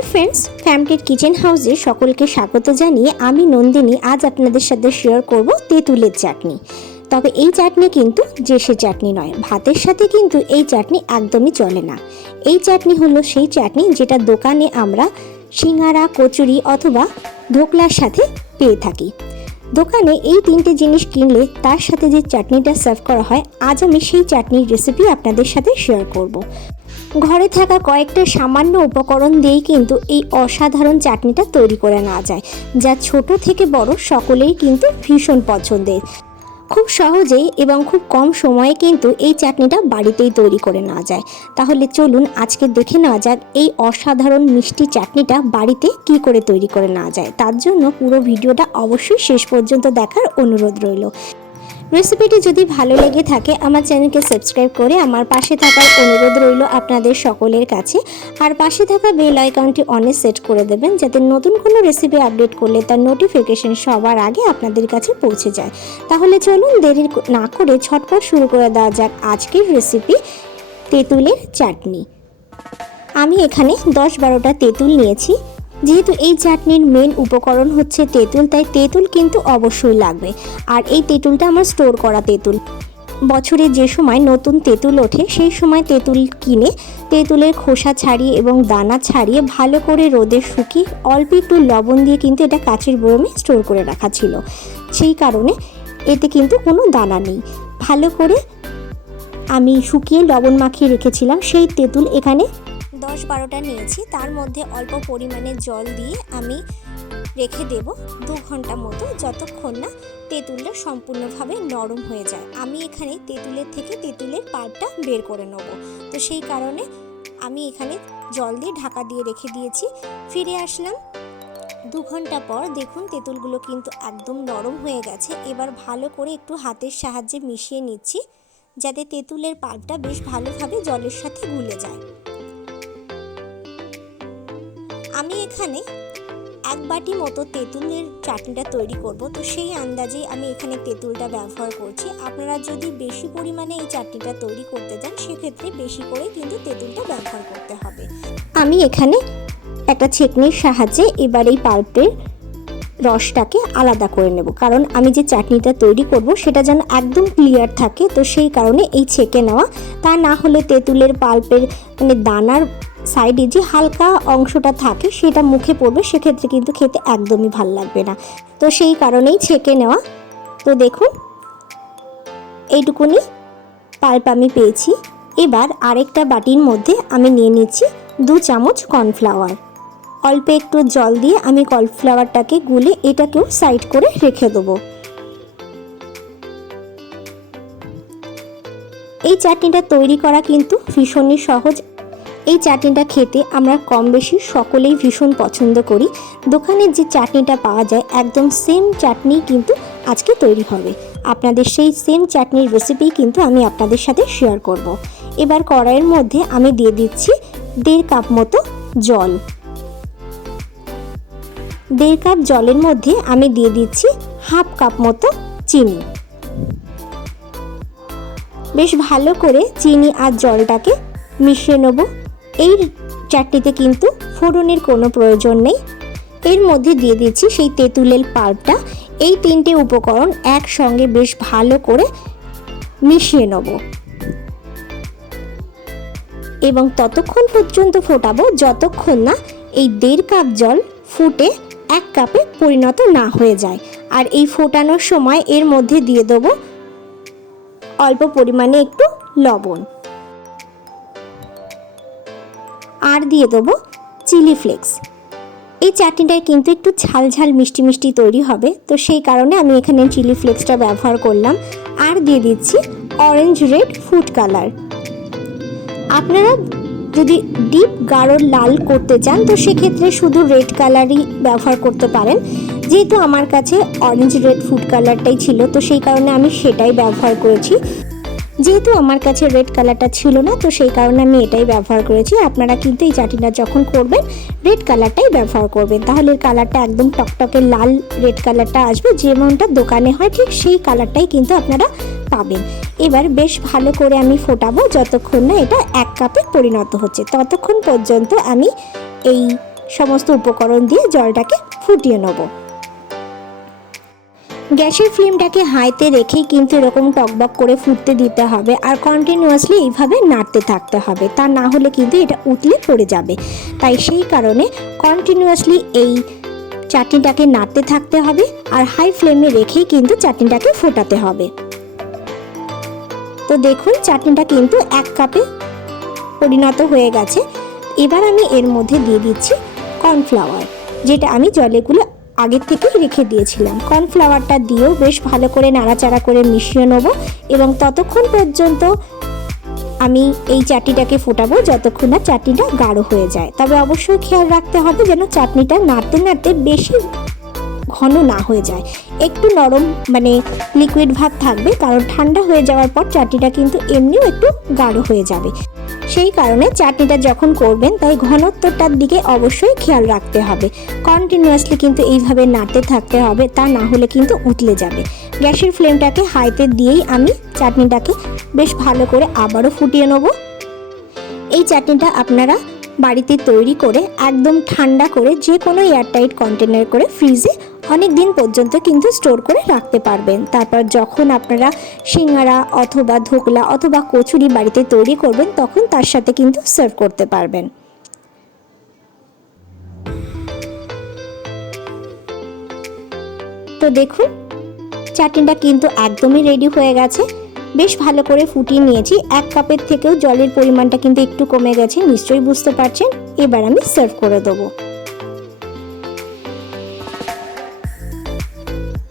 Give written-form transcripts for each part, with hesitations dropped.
Hi friends, ফ্যামিলির kitchen হাউসে সকলকে স্বাগত জানিয়ে আমি নন্দিনী আজ আপনাদের সাথে শেয়ার করব তেঁতুলের চাটনি। তবে এই চাটনি কিন্তু দেশি চাটনি নয়, ভাতের সাথে কিন্তু এই চাটনি একদমই চলে না। এই চাটনি হলো সেই চাটনি যেটা দোকানে আমরা সিঙ্গারা, কচুরি অথবা ধোকলার সাথে পেয়ে থাকি। দোকানে এই তিনটে জিনিস কিনলে তার সাথে যে চাটনিটা সার্ভ করা হয়, আজ আমি সেই চাটনির রেসিপি আপনাদের সাথে শেয়ার করব। ঘরে থাকা কয়েকটা সামান্য উপকরণ দিয়েই কিন্তু এই অসাধারণ চাটনিটা তৈরি করে নেওয়া যায়, যা ছোট থেকে বড় সকলেই কিন্তু ভীষণ পছন্দের। খুব সহজেই এবং খুব কম সময়ে কিন্তু এই চাটনিটা বাড়িতেই তৈরি করে নেওয়া যায়। তাহলে চলুন আজকে দেখে নেওয়া যাক এই অসাধারণ মিষ্টি চাটনিটা বাড়িতে কি করে তৈরি করে নেওয়া যায়। তার জন্য পুরো ভিডিওটা অবশ্যই শেষ পর্যন্ত দেখার অনুরোধ রইল। রেসিপিটি যদি ভালো লেগে থাকে আমার চ্যানেলকে সাবস্ক্রাইব করে আমার পাশে থাকার অনুরোধ রইল আপনাদের সকলের কাছে। আর পাশে থাকা বেল আইকনটি অনে সেট করে দেবেন, যাতে নতুন কোনো রেসিপি আপডেট করলে তার নোটিফিকেশন সবার আগে আপনাদের কাছে পৌঁছে যায়। তাহলে চলুন দেরি না করে ঝটপট শুরু করে দেওয়া যাক আজকের রেসিপি, তেঁতুলের চাটনি। আমি এখানে 10-12টা তেঁতুল নিয়েছি। যেহেতু এই চাটনির মেন উপকরণ হচ্ছে তেঁতুল, তাই তেঁতুল কিন্তু অবশ্যই লাগবে। আর এই তেঁতুলটা আমার স্টোর করা তেঁতুল। বছরে যে সময় নতুন তেঁতুল ওঠে সেই সময় তেঁতুল কিনে তেঁতুলের খোসা ছাড়িয়ে এবং দানা ছাড়িয়ে ভালো করে রোদে শুকিয়ে অল্প একটু লবণ দিয়ে কিন্তু এটা কাচের বয়মে স্টোর করে রাখা ছিল। সেই কারণে এতে কিন্তু কোনো দানা নেই। ভালো করে আমি শুকিয়ে লবণ মাখিয়ে রেখেছিলাম সেই তেঁতুল এখানে 10-12টা নিয়েছি। তার মধ্যে অল্প পরিমাণে জল দিয়ে আমি রেখে দেব 2 ঘন্টা মতো, যতক্ষণ না তেঁতুলটা সম্পূর্ণভাবে নরম হয়ে যায়। আমি এখানে তেঁতুলের থেকে তেঁতুলের পাল্পটা বের করে নেব, তো সেই কারণে আমি এখানে জল দিয়ে ঢাকা দিয়ে রেখে দিয়েছি। ফিরে আসলাম 2 ঘন্টা পর। দেখুন তেঁতুলগুলো কিন্তু একদম নরম হয়ে গেছে। এবার ভালো করে একটু হাতের সাহায্যে মিশিয়ে নিচ্ছি, যাতে তেঁতুলের পাল্পটা বেশ ভালোভাবে জলের সাথে গুলে যায়। আমি এখানে 1 বাটি মতো তেঁতুলের চাটনিটা তৈরি করব, তো সেই আন্দাজেই আমি এখানে তেঁতুলটা ব্যবহার করছি। আপনারা যদি বেশি পরিমাণে এই চাটনিটা তৈরি করতে চান সেক্ষেত্রে বেশি করে কিন্তু তেঁতুলটা ব্যবহার করতে হবে। আমি এখানে একটা ছেঁকনির সাহায্যে এবার এই পাল্পের রসটাকে আলাদা করে নেব, কারণ আমি যে চাটনিটা তৈরি করব সেটা যেন একদম ক্লিয়ার থাকে। তো সেই কারণে এই ছেঁকে নেওয়া, তা না হলে তেঁতুলের পাল্পের দানার সাইডে যে হালকা অংশটা থাকে সেটা মুখে পড়বে, সেক্ষেত্রে কিন্তু খেতে একদমই ভালো লাগবে না। তো সেই কারণেই ছেঁকে নেওয়া। তো দেখুন এইটুকুনি পাল্প আমি পেয়েছি। এবার আরেকটা বাটির মধ্যে আমি নিয়ে নিচ্ছি 2 চামচ কর্নফ্লাওয়ার। অল্প একটু জল দিয়ে আমি কর্নফ্লাওয়ারটাকে গুলে এটাকেও সাইড করে রেখে দেবো। এই চাটনিটা তৈরি করা কিন্তু ভীষণই সহজ। এই চাটনিটা খেতে আমরা কম বেশি সকলেই ভীষণ পছন্দ করি। দোকানের যে চাটনিটা পাওয়া যায় একদম সেম চাটনি কিন্তু আজকে তৈরি হবে। আপনাদের সেই সেম চাটনির রেসিপি কিন্তু আমি আপনাদের সাথে শেয়ার করব। এবার কড়াইয়ের মধ্যে আমি দিয়ে দিচ্ছি 1.5 কাপ মতো জল। 1.5 কাপ জলের মধ্যে আমি দিয়ে দিচ্ছি 1/2 কাপ মতো চিনি। বেশ ভালো করে চিনি আর জলটাকে মিশিয়ে নেব। এই চাটনিতে কিন্তু ফোড়নের কোনো প্রয়োজন নেই। এর মধ্যে দিয়ে দিচ্ছি সেই তেঁতুলের পাল্পটা। এই 3টে উপকরণ একসঙ্গে বেশ ভালো করে মিশিয়ে নেব এবং ততক্ষণ পর্যন্ত ফোটাবো যতক্ষণ না এই 1.5 কাপ জল ফুটে 1 কাপে পরিণত না হয়ে যায়। আর এই ফোটানোর সময় এর মধ্যে দিয়ে দেবো অল্প পরিমাণে একটু লবণ, আর দিয়ে দেবো চিলি ফ্লেক্স। এই চাটনিটায় কিন্তু একটু ঝাল ঝাল মিষ্টি মিষ্টি তৈরি হবে, তো সেই কারণে আমি এখানে চিলি ফ্লেক্সটা ব্যবহার করলাম। আর দিয়ে দিচ্ছি অরেঞ্জ রেড ফুড কালার। আপনারা যদি ডিপ গাঢ় লাল করতে চান তো সেক্ষেত্রে শুধু রেড কালারই ব্যবহার করতে পারেন। যেহেতু আমার কাছে অরেঞ্জ রেড ফুড কালারটাই ছিল, তো সেই কারণে আমি সেটাই ব্যবহার করেছি। যেহেতু আমার কাছে রেড কালারটা ছিল না, তো সেই কারণে আমি এটাই ব্যবহার করেছি। আপনারা কিন্তু এই চাটনিটা যখন করবেন রেড কালারটাই ব্যবহার করবেন, তাহলে কালারটা একদম টকটকে লাল রেড কালারটা আসবে। যেমনটা দোকানে হয় ঠিক সেই কালারটাই কিন্তু আপনারা পাবেন। এবার বেশ ভালো করে আমি ফোটাবো যতক্ষণ না এটা 1 কাপে পরিণত হচ্ছে। ততক্ষণ পর্যন্ত আমি এই সমস্ত উপকরণ দিয়ে জলটাকে ফুটিয়ে নেব। গ্যাসের ফ্লেমটাকে হাইতে রেখেই কিন্তু এরকম টকবক করে ফুটতে দিতে হবে, আর কন্টিনিউয়াসলি এইভাবে নাড়তে থাকতে হবে, তা না হলে কিন্তু এটা উতলে পড়ে যাবে। তাই সেই কারণে কন্টিনিউয়াসলি এই চাটনিটাকে নাড়তে থাকতে হবে, আর হাই ফ্লেমে রেখেই কিন্তু চাটনিটাকে ফোটাতে হবে। তো দেখুন চাটনিটা কিন্তু 1 কাপে পরিণত হয়ে গেছে। এবার আমি এর মধ্যে দিয়ে দিচ্ছি কর্নফ্লাওয়ার, যেটা আমি জলে গুলে আগের থেকেই রেখে দিয়েছিলাম। কর্নফ্লাওয়ারটা দিয়েও বেশ ভালো করে নাড়াচাড়া করে মিশিয়ে নেব, এবং ততক্ষণ পর্যন্ত আমি এই চাটনিটাকে ফোটাবো যতক্ষণ না চাটনিটা গাঢ় হয়ে যায়। তবে অবশ্যই খেয়াল রাখতে হবে যেন চাটনিটা নাড়তে নাড়তে বেশি ঘন না হয়ে যায়, একটু নরম মানে লিকুইড ভাব থাকবে, কারণ ঠান্ডা হয়ে যাওয়ার পর চাটনিটা কিন্তু এমনিও একটু গাঢ় হয়ে যাবে। সেই কারণে চাটনিটা যখন করবেন তাই ঘনত্বটার দিকে অবশ্যই খেয়াল রাখতে হবে। কন্টিনিউয়াসলি কিন্তু এইভাবে নাড়তে থাকতে হবে, তা না হলে কিন্তু উতলে যাবে। গ্যাসের ফ্লেমটাকে হাইতে দিয়েই আমি চাটনিটাকে বেশ ভালো করে আবারও ফুটিয়ে নেব। এই চাটনিটা আপনারা বাড়িতে তৈরি করে একদম ঠান্ডা করে যে কোনো এয়ারটাইট কন্টেনার করে ফ্রিজে অনেক দিন পর্যন্ত কিন্তু স্টোর করে রাখতে পারবেন। তারপর যখন আপনারা সিঙ্গারা অথবা ধোকলা অথবা কচুরি বাড়িতে তৈরি করবেন তখন তার সাথে কিন্তু সার্ভ করতে পারবেন। তো দেখুন চাটনিটা কিন্তু একদমই রেডি হয়ে গেছে। বেশ ভালো করে ফুটিয়ে নিয়েছি। 1 কাপের থেকেও জলের পরিমাণটা কিন্তু একটু কমে গেছে, নিশ্চয়ই বুঝতে পারছেন। এবার আমি সার্ভ করে দেবো।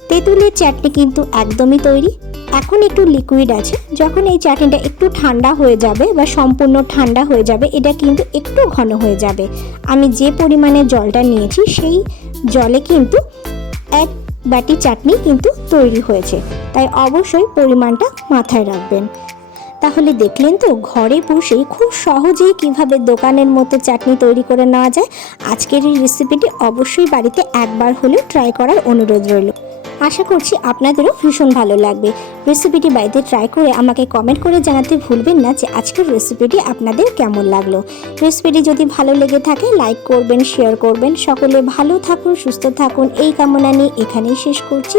তেঁতুলের চাটনি কিন্তু একদমই তৈরি। এখন একটু লিকুইড আছে, যখন এই চাটনিটা একটু ঠান্ডা হয়ে যাবে বা সম্পূর্ণ ঠান্ডা হয়ে যাবে এটা কিন্তু একটু ঘন হয়ে যাবে। আমি যে পরিমাণে জলটা নিয়েছি সেই জলে কিন্তু 1 বাটি চাটনি কিন্তু তৈরি হয়েছে, তাই অবশ্যই পরিমাণটা মাথায় রাখবেন। তাহলে দেখলেন তো ঘরে বসেই খুব সহজেই কিভাবে দোকানের মতো চাটনি তৈরি করে নেওয়া যায়। আজকের এই রেসিপিটি অবশ্যই বাড়িতে একবার হলেও ট্রাই করার অনুরোধ রইল। আশা করছি আপনাদেরও ভীষণ ভালো লাগবে। রেসিপিটি বাড়িতে ট্রাই করে আমাকে কমেন্ট করে জানাতে ভুলবেন না যে আজকের রেসিপিটি আপনাদের কেমন লাগলো। রেসিপিটি যদি ভালো লেগে থাকে লাইক করবেন, শেয়ার করবেন। সকলে ভালো থাকুন, সুস্থ থাকুন এই কামনা নিয়ে এখানেই শেষ করছি।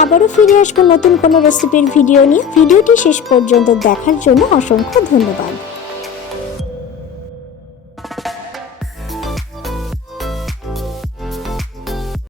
আবারও ফিরে আসবো নতুন কোনো রেসিপির ভিডিও নিয়ে। ভিডিওটি শেষ পর্যন্ত দেখার জন্য অসংখ্য ধন্যবাদ।